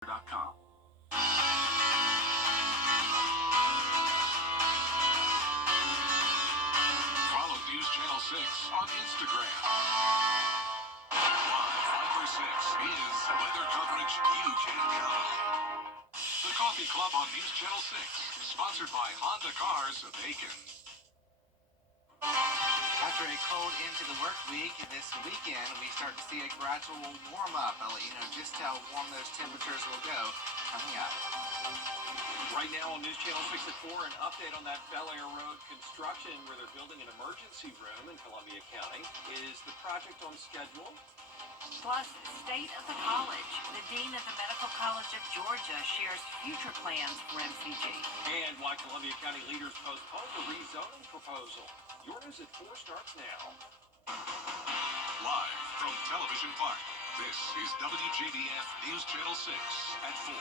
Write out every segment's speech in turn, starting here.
Com. Follow News Channel 6 on Instagram. Live 5 for 6 is weather coverage you can count on. The Coffee Club on News Channel 6, sponsored by Honda Cars of Aiken. After a cold into the work week, this weekend we start to see a gradual warm-up. I'll let you know just how warm those temperatures will go coming up. Right now on News Channel 6 at 4, an update on that Bel Air Road construction where they're building an emergency room in Columbia County. Is the project on schedule? Plus, state of the college. The dean of the Medical College of Georgia shares future plans for MCG. And why Columbia County leaders postponed the rezoning proposal. Your News at 4 starts now. Live from Television Park, this is WJBF News Channel 6 at 4.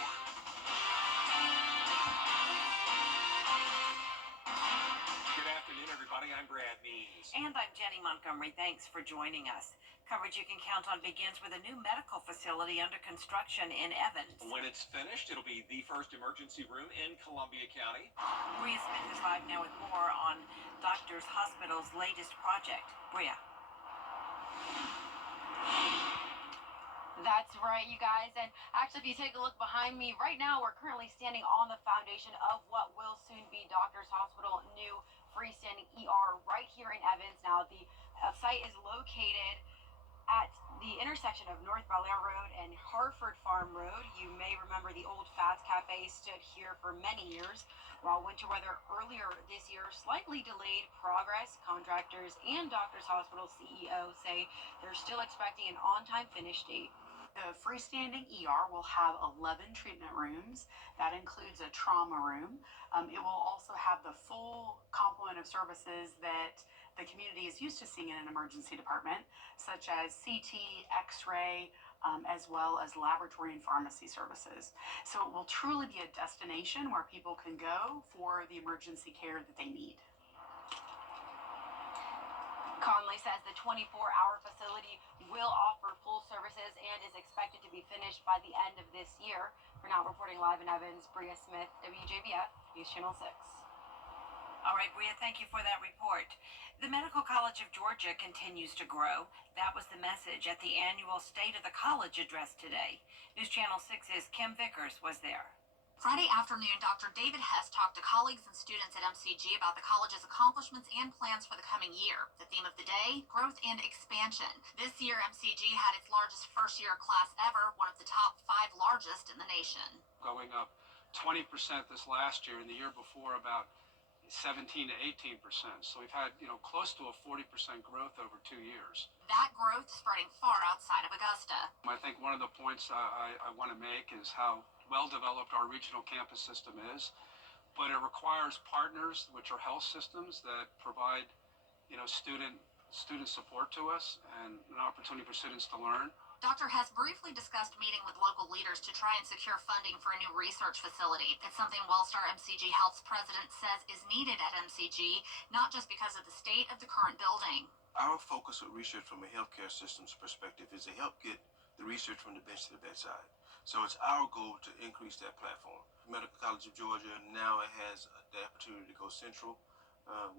Good afternoon, everybody. I'm Brad Means. And I'm Jenny Montgomery. Thanks for joining us. Coverage you can count on begins with a new medical facility under construction in Evans. When it's finished, it'll be the first emergency room in Columbia County. Bria Smith is live now with more on Doctors Hospital's latest project. Bria. That's right, you guys. And actually, if you take a look behind me, right now we're currently standing on the foundation of what will soon be Doctors Hospital new freestanding ER right here in Evans. Now, the site is located at the intersection of North Bel Air Road and Harford Farm Road. You may remember the old Fats Cafe stood here for many years. While winter weather earlier this year slightly delayed progress, contractors and Doctors Hospital CEO say they're still expecting an on-time finish date. The freestanding ER will have 11 treatment rooms. That includes a trauma room. It will also have the full complement of services that the community is used to seeing in an emergency department, such as CT, X-ray, as well as laboratory and pharmacy services. So it will truly be a destination where people can go for the emergency care that they need. Conley says the 24-hour facility will offer full services and is expected to be finished by the end of this year. For now, reporting live in Evans, Bria Smith, WJBF, News Channel 6. All right, Bria, thank you for that report. The Medical College of Georgia continues to grow. That was the message at the annual State of the College address today. News Channel 6's Kim Vickers was there. Friday afternoon, Dr. David Hess talked to colleagues and students at MCG about the college's accomplishments and plans for the coming year. The theme of the day, growth and expansion. This year, MCG had its largest first-year class ever, one of the top 5 largest in the nation. Going up 20% this last year, and the year before about 17 to 18%. So we've had, close to a 40% growth over 2 years. That growth spreading far outside of Augusta. I think one of the points I want to make is how well-developed our regional campus system is, but it requires partners, which are health systems that provide, student support to us and an opportunity for students to learn. Dr. Hess briefly discussed meeting with local leaders to try and secure funding for a new research facility. It's something Wellstar MCG Health's president says is needed at MCG, not just because of the state of the current building. Our focus with research from a healthcare systems perspective is to help get the research from the bench to the bedside. So it's our goal to increase that platform. Medical College of Georgia now has the opportunity to go central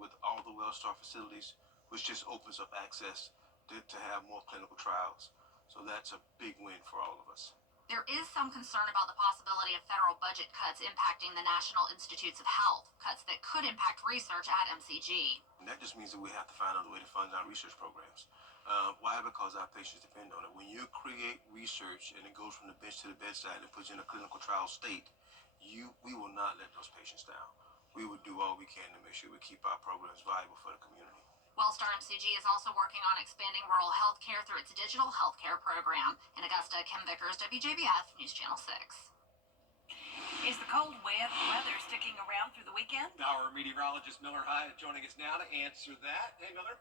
with all the Wellstar facilities, which just opens up access to have more clinical trials. So that's a big win for all of us. There is some concern about the possibility of federal budget cuts impacting the National Institutes of Health, cuts that could impact research at MCG. And that just means that we have to find another way to fund our research programs. Why? Because our patients depend on it. When you create research and it goes from the bench to the bedside and puts you in a clinical trial state, we will not let those patients down. We will do all we can to make sure we keep our programs viable for the community. Wellstar MCG is also working on expanding rural health care through its digital health care program. In Augusta, Kim Vickers, WJBF, News Channel 6. Is the cold weather sticking around through the weekend? Our meteorologist Miller Hyatt joining us now to answer that. Hey, Miller.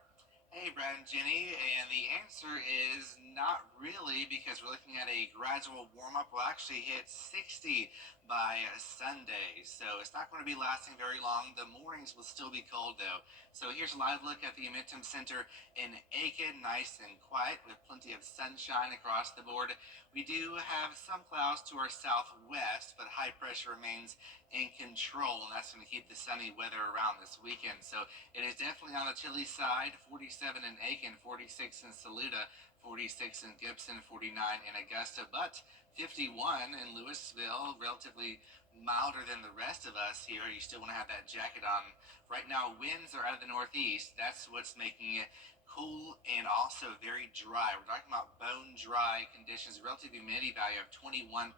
Hey, Brad and Jenny, and the answer is not really, because we're looking at a gradual warm-up. We'll actually hit 60 by Sunday, so it's not going to be lasting very long. The mornings will still be cold, though. So here's a live look at the Amentum Center in Aiken, nice and quiet with plenty of sunshine across the board. We do have some clouds to our southwest, but high pressure remains in control, and that's going to keep the sunny weather around this weekend. So it is definitely on the chilly side. 47 in Aiken, 46 in Saluda, 46 in Gibson, 49 in Augusta, but 51 in Louisville, relatively milder than the rest of us here. You still want to have that jacket on. Right now, winds are out of the northeast. That's what's making it cool and also very dry. We're talking about bone dry conditions, relative humidity value of 21%.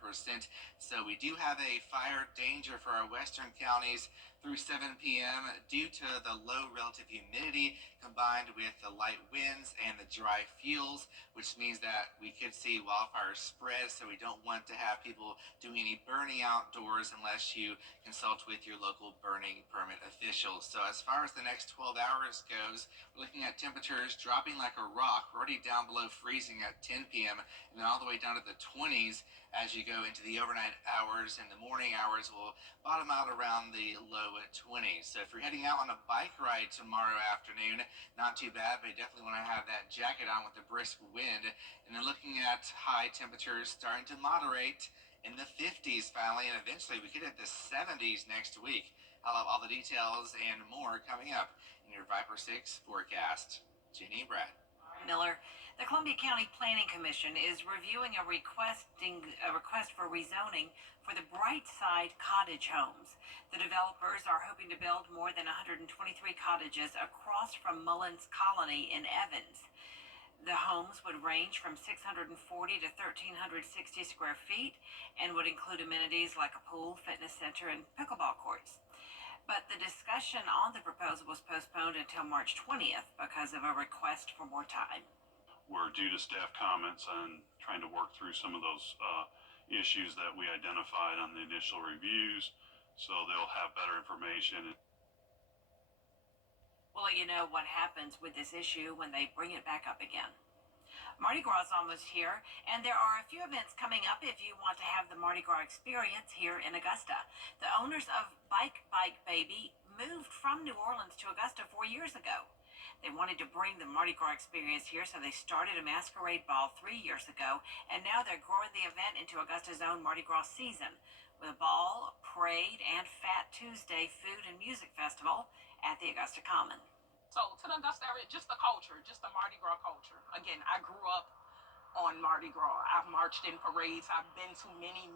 So we do have a fire danger for our western counties through 7 p.m. due to the low relative humidity combined with the light winds and the dry fuels, which means that we could see wildfire spread. So we don't want to have people doing any burning outdoors unless you consult with your local burning permit officials. So as far as the next 12 hours goes, we're looking at temperatures dropping like a rock. We're already down below freezing at 10 p.m. and then all the way down to the 20s as you go into the overnight hours, and the morning hours will bottom out around the low 20s. So if you're heading out on a bike ride tomorrow afternoon, not too bad, but you definitely want to have that jacket on with the brisk wind. And then looking at high temperatures starting to moderate in the 50s finally, and eventually we could hit the 70s next week. I'll have all the details and more coming up in your Viper 6 forecast. Jenny and Brad. Miller, the Columbia County Planning Commission is reviewing a request for rezoning for the Brightside cottage homes. The developers are hoping to build more than 123 cottages across from Mullins Colony in Evans. The homes would range from 640 to 1,360 square feet and would include amenities like a pool, fitness center, and pickleball courts. But the discussion on the proposal was postponed until March 20th because of a request for more time. We're due to staff comments on trying to work through some of those issues that we identified on the initial reviews, so they'll have better information. We'll let you know what happens with this issue when they bring it back up again. Mardi Gras is almost here, and there are a few events coming up if you want to have the Mardi Gras experience here in Augusta. The owners of Bike Baby moved from New Orleans to Augusta 4 years ago. They wanted to bring the Mardi Gras experience here, so they started a masquerade ball 3 years ago, and now they're growing the event into Augusta's own Mardi Gras season with a ball, parade, and Fat Tuesday food and music festival at the Augusta Common. So to the Augusta area, just the culture, just the Mardi Gras culture. Again, I grew up on Mardi Gras. I've marched in parades. I've been to many,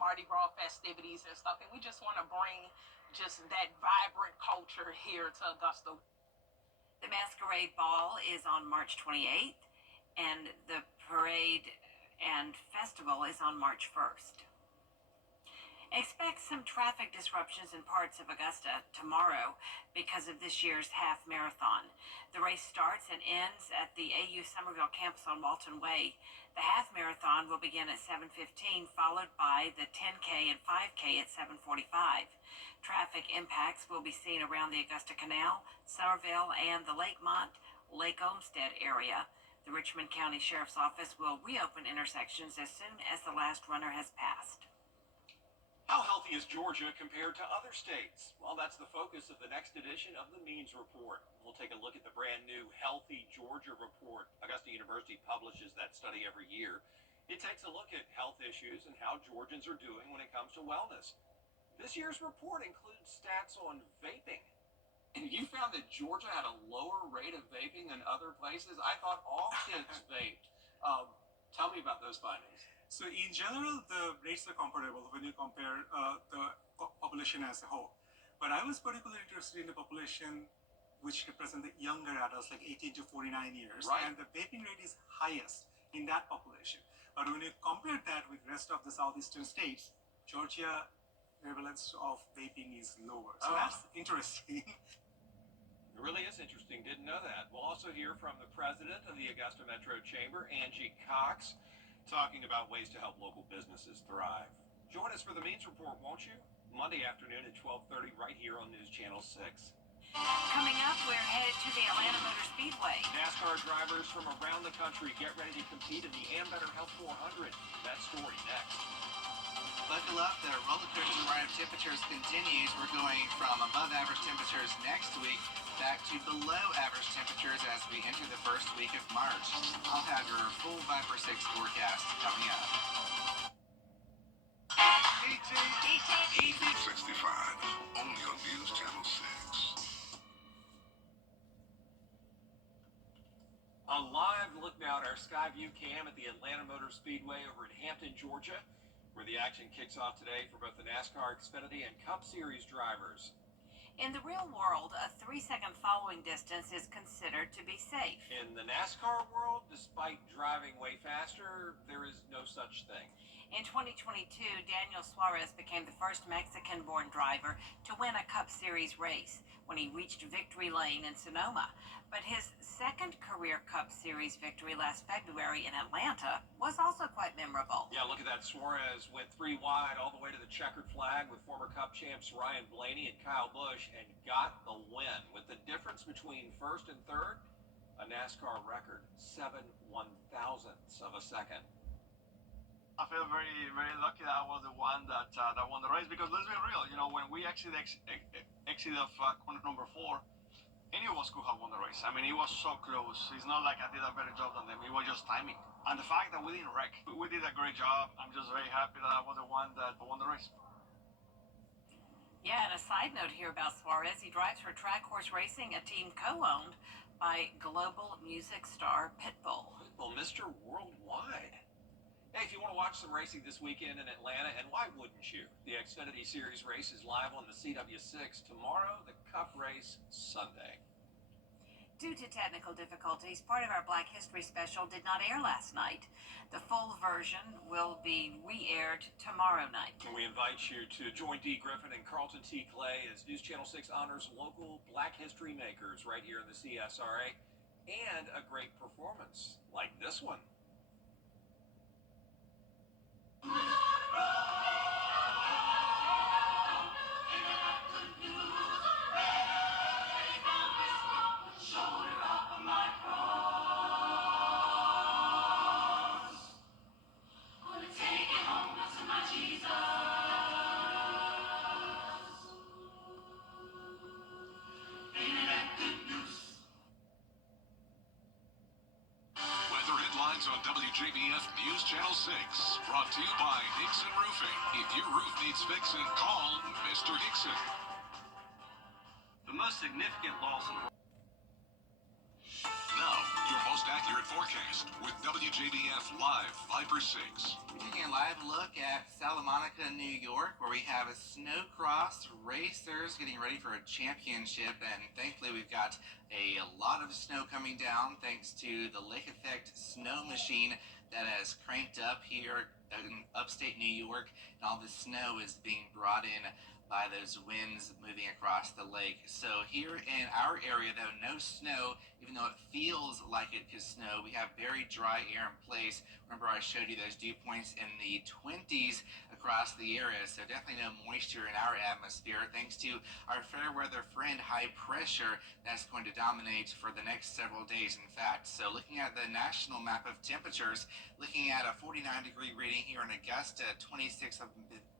Mardi Gras festivities and stuff. And we just want to bring just that vibrant culture here to Augusta. The masquerade ball is on March 28th, and the parade and festival is on March 1st. Expect some traffic disruptions in parts of Augusta tomorrow because of this year's half marathon. The race starts and ends at the AU Somerville campus on Walton Way. The half marathon will begin at 7:15, followed by the 10K and 5K at 7:45. Traffic impacts will be seen around the Augusta Canal, Somerville, and the Lakemont, Lake Olmsted area. The Richmond County Sheriff's Office will reopen intersections as soon as the last runner has passed. How healthy is Georgia compared to other states? Well, that's the focus of the next edition of the Means Report. We'll take a look at the brand new Healthy Georgia Report. Augusta University publishes that study every year. It takes a look at health issues and how Georgians are doing when it comes to wellness. This year's report includes stats on vaping. And you found that Georgia had a lower rate of vaping than other places? I thought all kids vaped. Tell me about those findings. So in general, the rates are comparable when you compare the population as a whole. But I was particularly interested in the population which represent the younger adults, like 18 to 49 years. Right. And the vaping rate is highest in that population. But when you compare that with the rest of the southeastern states, Georgia prevalence of vaping is lower. So that's interesting. It really is interesting. Didn't know that. We'll also hear from the president of the Augusta Metro Chamber, Angie Cox, talking about ways to help local businesses thrive. Join us for the Means Report, won't you? Monday afternoon at 12:30 right here on News Channel 6. Coming up, we're headed to the Atlanta Motor Speedway. NASCAR drivers from around the country get ready to compete in the Ambetter Health 400. That story next. Buckle up, the roller coaster ride of temperatures continues. We're going from above average temperatures next week back to below average temperatures as we enter the first week of March. I'll have your full Viper 6 forecast coming up. 65, only on News Channel 6. A live look now at our Skyview cam at the Atlanta Motor Speedway over in Hampton, Georgia, where the action kicks off today for both the NASCAR Xfinity and Cup Series drivers. In the real world, a 3-second following distance is considered to be safe. In the NASCAR world, despite driving way faster, there is no such thing. In 2022, Daniel Suarez became the first Mexican-born driver to win a Cup Series race when he reached victory lane in Sonoma. But his second career Cup Series victory last February in Atlanta was also quite memorable. Yeah, look at that. Suarez went 3 wide all the way to the checkered flag with former Cup champs Ryan Blaney and Kyle Busch and got the win. With the difference between first and third, a NASCAR record, 7/1000ths of a second. I feel very, very lucky that I was the one that won the race, because let's be real, you know, when we exit of corner number 4, any of us could have won the race. I mean, it was so close. It's not like I did a better job than them. It was just timing. And the fact that we didn't wreck, we did a great job. I'm just very happy that I was the one that won the race. Yeah, and a side note here about Suarez, he drives for Track Horse Racing, a team co-owned by global music star Pitbull. Pitbull, Mr. Worldwide. Hey, if you want to watch some racing this weekend in Atlanta, and why wouldn't you? The Xfinity Series race is live on the CW6 tomorrow, the Cup race Sunday. Due to technical difficulties, part of our Black History special did not air last night. The full version will be re-aired tomorrow night. And we invite you to join Dee Griffin and Carlton T. Clay as News Channel 6 honors local Black history makers right here in the CSRA, and a great performance like this one. On WJBF News Channel 6, brought to you by Hickson Roofing. If your roof needs fixing, call Mr. Hickson. The most significant loss in the world. Now, your most accurate forecast with WJBF Live Viper 6. We're taking a live look at Salamanca, New York, where we have a snowcross racers getting ready for a championship, and thankfully we've got a lot of snow coming down thanks to the lake effect snow machine that has cranked up here in upstate New York, and all the snow is being brought in by those winds moving across the lake. So here in our area, though, no snow, even though it feels like it could snow. We have very dry air in place. Remember, I showed you those dew points in the 20s across the area, so definitely no moisture in our atmosphere thanks to our fair weather friend high pressure that's going to dominate for the next several days, in fact. So looking at the national map of temperatures, looking at a 49-degree reading here in Augusta, 26 of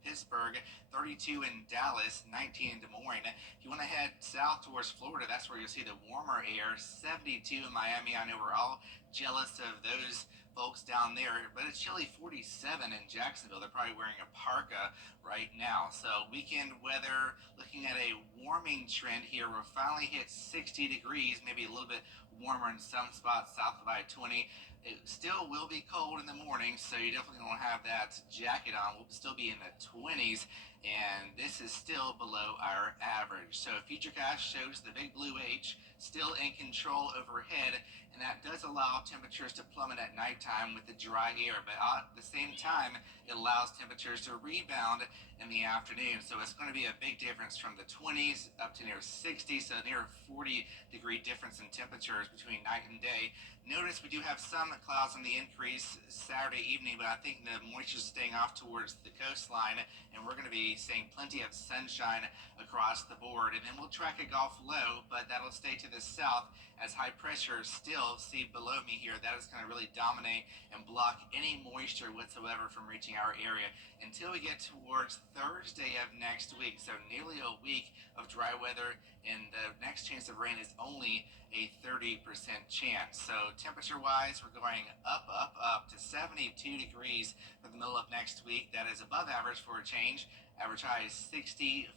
Pittsburgh, 32 in Dallas, 19 in Des Moines. If you want to head south towards Florida, that's where you'll see the warmer air, 72 in Miami. I know we're all jealous of those folks down there, but it's chilly, 47 in Jacksonville. They're probably wearing a parka right now. So weekend weather, looking at a warming trend here. We'll finally hit 60 degrees, maybe a little bit warmer in some spots south of I-20. It still will be cold in the morning, so you definitely don't have that jacket on. We'll still be in the 20s, and this is still below our average. So Futurecast shows the big blue H still in control overhead, and that does allow temperatures to plummet at nighttime with the dry air, but at the same time, it allows temperatures to rebound in the afternoon. So it's going to be a big difference from the 20s up to near 60, so near 40-degree difference in temperatures between night and day. Notice we do have some clouds on the increase Saturday evening, but I think the moisture is staying off towards the coastline, and we're going to be be seeing plenty of sunshine across the board. And then we'll track a Gulf low, but that'll stay to the south as high pressure still see below me here. That is going to really dominate and block any moisture whatsoever from reaching our area until we get towards Thursday of next week. So nearly a week of dry weather, and the next chance of rain is only a 30% chance. So temperature wise, we're going up to 72 degrees for the middle of next week. That is above average for a change. Average high is 65.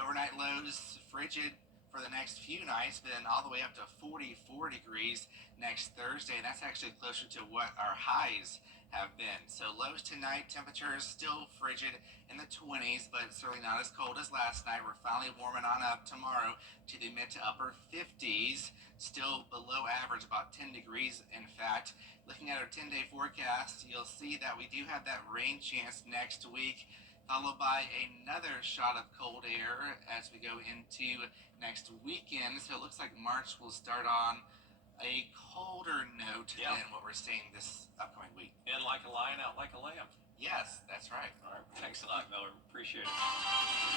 Overnight lows frigid for the next few nights, but then all the way up to 44 degrees next Thursday. And that's actually closer to what our highs have been. So lows tonight, temperatures still frigid in the 20s, but certainly not as cold as last night. We're finally warming on up tomorrow to the mid to upper 50s, still below average, about 10 degrees in fact. Looking at our 10-day forecast, you'll see that we do have that rain chance next week, followed by another shot of cold air as we go into next weekend. So it looks like March will start on a colder note than what we're seeing this upcoming week. In like a lion, out like a lamb. Yes, that's right. All right. Thanks a lot, Miller. Appreciate it.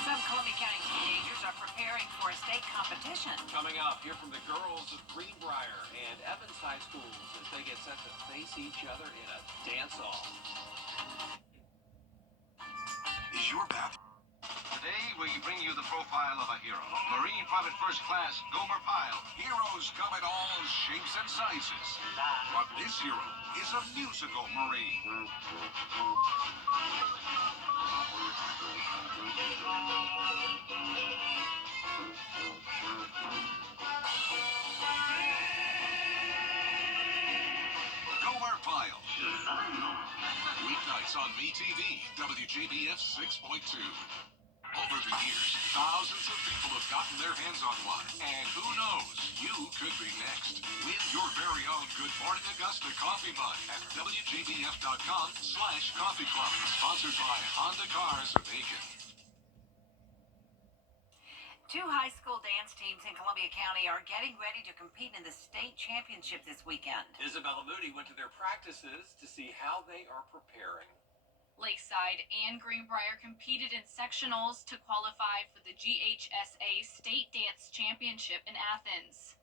Some Columbia County teenagers are preparing for a state competition. Coming up, hear from the girls of Greenbrier and Evans High Schools as they get set to face each other in a dance-off. Is your path? Today we bring you the profile of a hero. Marine Private First Class Gomer Pyle. Heroes come in all shapes and sizes. But this hero is a musical Marine. Gomer Pyle. Weeknights on MeTV, WJBF 6.2. Over the years, thousands of people have gotten their hands on one. And who knows, you could be next. Win your very own Good Morning Augusta coffee mug at WJBF.com/coffee club. Sponsored by Honda Cars of Aiken. Two high school dance teams in Columbia County are getting ready to compete in the state championship this weekend. Isabella Moody went to their practices to see how they are preparing. Lakeside and Greenbrier competed in sectionals to qualify for the GHSA State Dance Championship in Athens.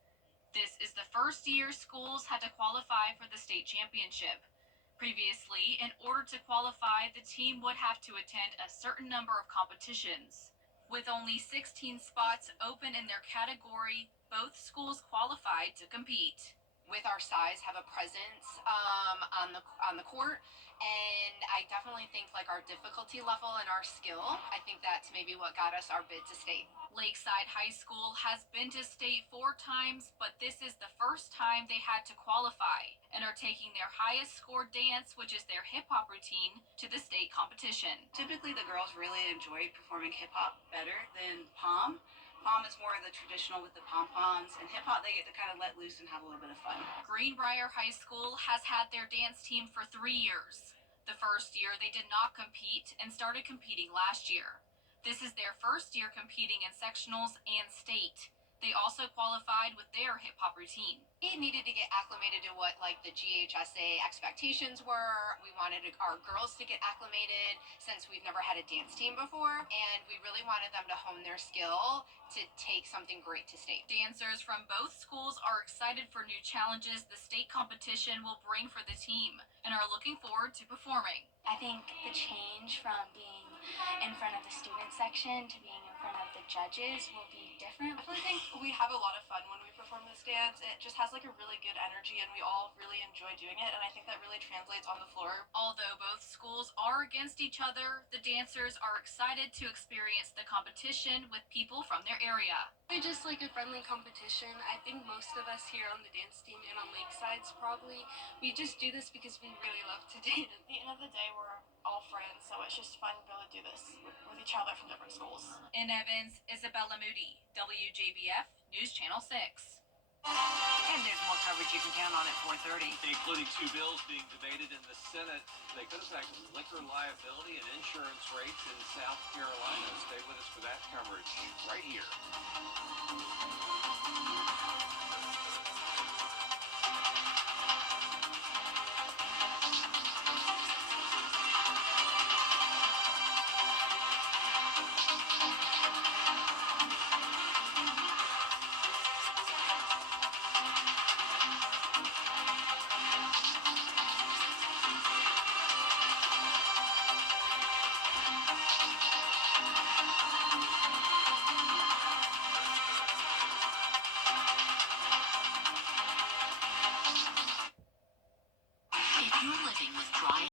This is the first year schools had to qualify for the state championship. Previously, in order to qualify, the team would have to attend a certain number of competitions. With only 16 spots open in their category, both schools qualified to compete. With our size, have a presence on the court, and I definitely think like our difficulty level and our skill, I think that's maybe what got us our bid to state. Lakeside High School has been to state 4 times, but this is the first time they had to qualify and are taking their highest score dance, which is their hip hop routine, to the state competition. Typically, the girls really enjoy performing hip hop better than pom. Pom is more of the traditional with the pom-poms, and hip hop they get to kind of let loose and have a little bit of fun. Greenbrier High School has had their dance team for 3 years. The first year they did not compete and started competing last year. This is their first year competing in sectionals and state. They also qualified with their hip hop routine. We needed to get acclimated to what like the GHSA expectations were. We wanted our girls to get acclimated since we've never had a dance team before, and we really wanted them to hone their skill to take something great to state. Dancers from both schools are excited for new challenges the state competition will bring for the team and are looking forward to performing. I think the change from being in front of the student section to being in front of the judges will be different. I really think we have a lot of fun when we perform this dance. It just has like a really good energy and we all really enjoy doing it, and I think that really translates on the floor. Although both schools are against each other, the dancers are excited to experience the competition with people from their area. We just like a friendly competition. I think most of us here on the dance team and on Lakeside's probably, we just do this because we really love to dance. At the end of the day, we're all friends, so it's just fun to be able to do this with each other from different schools. In Evans, Isabella Moody, WJBF News Channel 6. And there's more coverage you can count on at 4:30. Including 2 bills being debated in the Senate. They could affect liquor liability and insurance rates in South Carolina. Stay with us for that coverage right here.